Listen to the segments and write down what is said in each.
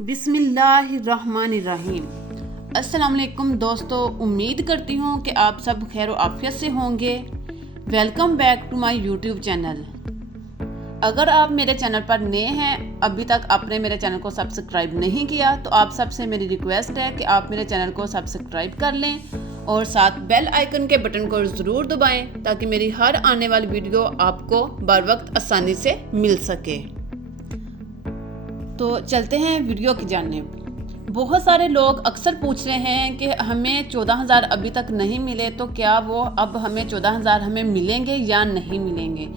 बिस्मिल्लाहिर्रहमानिर्रहीम। अस्सलाम वालेकुम दोस्तों, उम्मीद करती हूँ कि आप सब खैर व आफियत से होंगे। Welcome back to my YouTube channel. अगर आप मेरे चैनल पर नए हैं, अभी तक आपने मेरे चैनल को सब्सक्राइब नहीं किया, तो आप सबसे मेरी रिक्वेस्ट है कि आप मेरे चैनल को सब्सक्राइब कर लें और साथ बेल आइकन के बटन को ज़रूर दबाएं ताकि मेरी हर आने वाली वीडियो आपको बर वक्त आसानी से मिल सके। तो चलते हैं वीडियो की जानिब। बहुत सारे लोग अक्सर पूछ रहे हैं कि हमें 14,000 अभी तक नहीं मिले, तो क्या वो अब हमें 14,000 हमें मिलेंगे या नहीं मिलेंगे।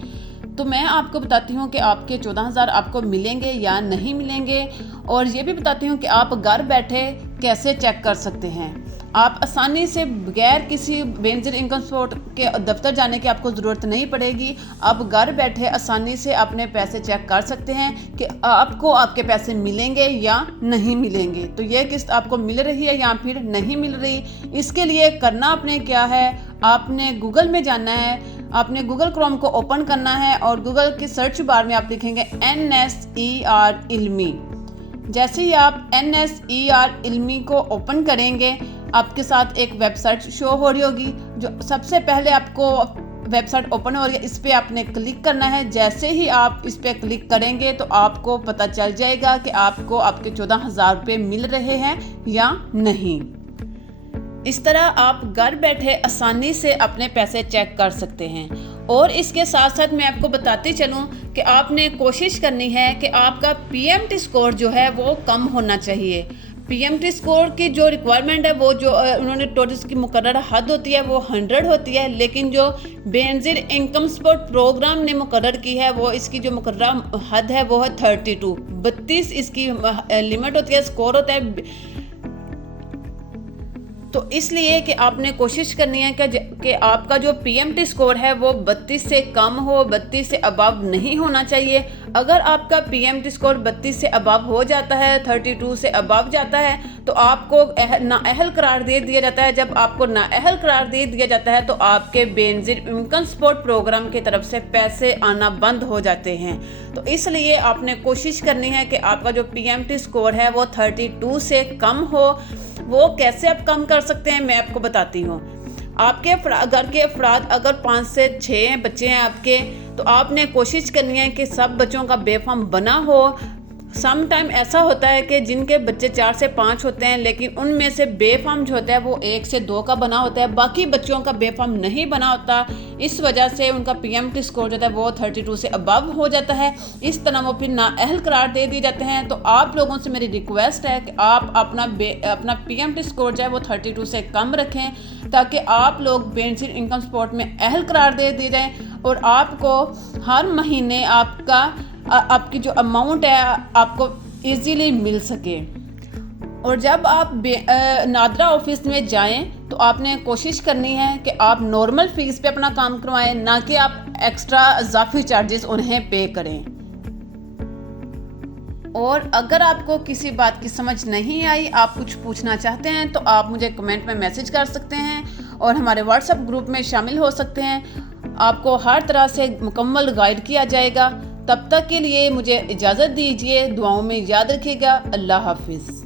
तो मैं आपको बताती हूँ कि आपके 14,000 आपको मिलेंगे या नहीं मिलेंगे, और ये भी बताती हूँ कि आप घर बैठे कैसे चेक कर सकते हैं। आप आसानी से बगैर किसी बेनज़ीर इनकम सपोर्ट के दफ्तर जाने की आपको ज़रूरत नहीं पड़ेगी। आप घर बैठे आसानी से अपने पैसे चेक कर सकते हैं कि आपको आपके पैसे मिलेंगे या नहीं मिलेंगे। तो ये किस्त आपको मिल रही है या फिर नहीं मिल रही, इसके लिए करना आपने क्या है, आपने गूगल में जाना है। आपने गूगल क्रोम को ओपन करना है और गूगल के सर्च बार में आप लिखेंगे NSER इल्मी। जैसे ही आप NSER इल्मी को ओपन करेंगे, आपके साथ एक वेबसाइट शो हो रही होगी। जो सबसे पहले आपको वेबसाइट ओपन हो रही है, इस पर आपने क्लिक करना है। जैसे ही आप इस पर क्लिक करेंगे तो आपको पता चल जाएगा कि आपको आपके 14,000 रुपये मिल रहे हैं या नहीं। इस तरह आप घर बैठे आसानी से अपने पैसे चेक कर सकते हैं। और इसके साथ साथ मैं आपको बताती चलूं कि आपने कोशिश करनी है कि आपका PMT स्कोर जो है वो कम होना चाहिए। PMT स्कोर की जो रिक्वायरमेंट है, वो जो उन्होंने टोटल की मुकर्रर हद होती है वो 100 होती है, लेकिन जो बेनज़ीर इनकम सपोर्ट प्रोग्राम ने मुकर्रर की है, वो इसकी जो मुकर्रर हद है वो है 32 इसकी लिमिट होती है, स्कोर होता है। तो इसलिए कि आपने कोशिश करनी है कि आपका जो PMT स्कोर है वो 32 से कम हो, 32 से अबव नहीं होना चाहिए। अगर आपका PMT स्कोर 32 से अबव हो जाता है, 32 से अबव जाता है, तो आपको नाअहल करार दे दिया जाता है। जब आपको नाअहल करार दे दिया जाता है तो आपके बेनज़ीर इनकम सपोर्ट प्रोग्राम की तरफ से पैसे आना बंद हो जाते हैं। तो इसलिए आपने कोशिश करनी है कि आपका जो PMT स्कोर है वो 32 से कम हो। वो कैसे आप कम कर सकते हैं मैं आपको बताती हूँ। आपके घर के अफराद अगर 5 से 6 बच्चे हैं आपके, तो आपने कोशिश करनी है कि सब बच्चों का बेफाम बना हो। सम टाइम ऐसा होता है कि जिनके बच्चे 4 से 5 होते हैं, लेकिन उनमें से बेफाम जो होता है वो 1 से 2 का बना होता है, बाकी बच्चों का बेफाम नहीं बना होता। इस वजह से उनका PMT स्कोर जो है वो 32 से अबव हो जाता है। इस तरह वो फिर नाअहल करार दे दिए जाते हैं। तो आप लोगों से मेरी रिक्वेस्ट है कि आप अपना PMT स्कोर जो है वो 32 से कम रखें, ताकि आप लोग बेनज़ीर इनकम सपोर्ट में अहल करार दे दिए जाएँ और आपको हर महीने आपकी जो अमाउंट है आपको इजीली मिल सके। और जब आप नादरा ऑफिस में जाएं तो आपने कोशिश करनी है कि आप नॉर्मल फीस पे अपना काम करवाएं, ना कि आप एक्स्ट्रा इजाफी चार्जेस उन्हें पे करें। और अगर आपको किसी बात की समझ नहीं आई, आप कुछ पूछना चाहते हैं, तो आप मुझे कमेंट में मैसेज कर सकते हैं और हमारे व्हाट्सएप ग्रुप में शामिल हो सकते हैं। आपको हर तरह से मुकम्मल गाइड किया जाएगा। तब तक के लिए मुझे इजाज़त दीजिए। दुआओं में याद रखिएगा। अल्लाह हाफिज़।